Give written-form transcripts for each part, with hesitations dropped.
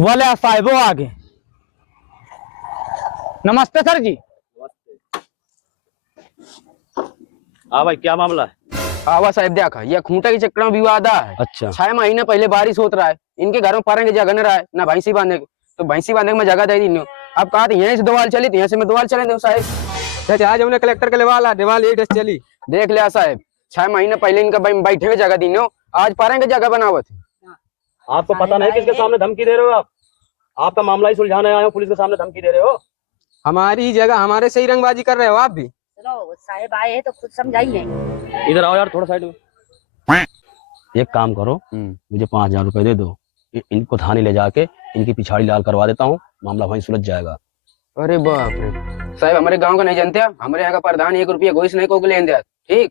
वाले साहिबो आगे। नमस्ते सर जी। हाँ भाई, क्या मामला है? आवा साहब देखा ये खूंटा के चक्कर में विवादा है। अच्छा। 6 महीने पहले बारिश होत रहा है, इनके घर में पारंग की जगह न रहा है ना भैंसी बांधने को, तो भैंसी बांधने को मैं जगह दे दी नहीं। अब कहा था यहीं से दवाल चली थी, यहाँ से मैं दवाल चले दो साहब। आज हमने कलेक्टर के लेवाला देवाल एक चली देख लिया साहब, 6 महीने पहले इनका बैठे हुए जगह दी नो, आज पारंग की जगह बनावत है। आपको पता नहीं किसके सामने धमकी दे रहे हो आप? आपका मामला ही सुलझाने आए हो, पुलिस के सामने धमकी दे रहे हो? हमारी जगह हमारे सही रंगबाजी कर रहे हो आप भी। चलो साहेब आए हैं तो खुद समझाइए। इधर आओ यार, थोड़ा साइड में। एक काम करो, मुझे 5,000 रुपए दे दो, इनको थाने ले जाके इनकी पिछाड़ी लाल करवा देता हूँ, मामला वहीं सुलझ जाएगा। अरे बाप रे साहब, हमारे गांव का नहीं जानते आप, हमारे यहाँ का प्रधान 1 रुपया घूस नहीं को लेन दिया। ठीक,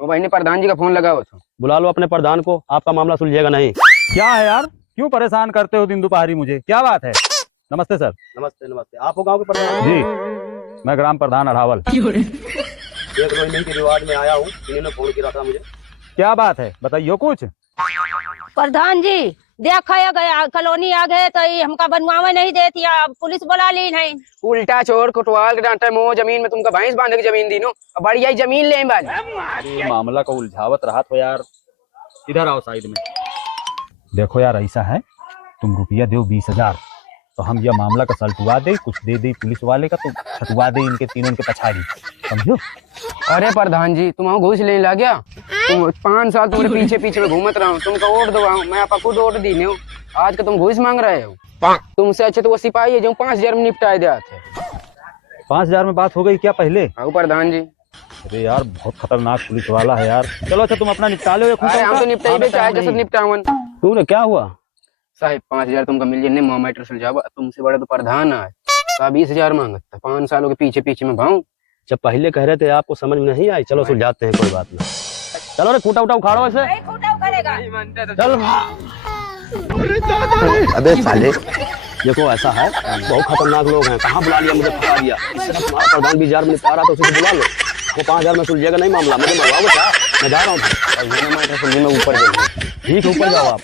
वो भाई ने प्रधान जी का फोन लगा हुआ था। बुला लो अपने प्रधान को, आपका मामला सुलझेगा नहीं। क्या है यार, क्यों परेशान करते हो दिन दोपहरी मुझे, क्या बात है? नमस्ते सर। नमस्ते नमस्ते। आप हो गाँव के प्रधान? जी, मैं ग्राम प्रधान अढ़ावल। एक रोज के रिवाज में आया हूँ, इन्होंने फोन किया था मुझे। क्या बात है, बताइए कुछ। प्रधान जी देखा गया कॉलोनी आ गए तो ये हमका बनवावे नहीं देती, अब पुलिस बुला ली नहीं। उल्टा चोर कुटवाल के डांटा मो जमीन में तुमका भैंस बांधे की जमीन दी नो, अब बढ़िया जमीन ले बाज। अरे मामला को उलझावत रहा तो यार, इधर आओ साइड में। देखो यार, ऐसा है तुम रुपया दो 20,000 तो हम यह मामला का सलटुआ दे, कुछ दे दे पुलिस वाले का तो छटवा दे इनके तीनों के पछाड़ी, समझो। अरे प्रधान जी तुम घूस लेने लग गया, तुम 5 साल तुम्हारे पीछे पीछे में घूमत रहा हूँ, तुमको वोट दबाऊं, मैं आपका खुद वोट दी नहीं, आज का तुम घूस मांग रहे हो। तुमसे अच्छे तो वो सिपाही है जो 5,000 में निपटाए दिया थे। 5,000 में बात हो गई क्या पहले? हाँ प्रधान जी। अरे यार बहुत खतरनाक पुलिस वाला है यार। चलो अच्छा, तुम अपना निपटा लो। अरे हम तो निपटाई चाहे जैसे निपटावन। क्यों, क्या हुआ? साहब 5,000 तुमका मिल जाए नहीं, मैटर सुलझावा, तुमसे बड़े तो प्रधान है, तो 20,000 मांगता, 5 सालों के पीछे पीछे में भाऊं। जब पहले कह रहे थे आपको समझ में नहीं आई, चलो सुलझाते हैं, कोई बात नहीं। चलो रे, खूंटा उठा उखाड़ो ऐसे। चल अबे साले, देखो ऐसा है, बहुत खतरनाक लोग हैं, कहाँ बुला लिया, मुझे फंसा दिया। तुम्हारा प्रधान 20,000 में निपटा रहा था, उसे बुला लो, वो 5,000 में सुलझेगा नहीं मामला, मुझे मरवाओगे क्या? मैं जा रहा हूँ, मैं ऊपर ठीक है, ऊपर जाओ आप।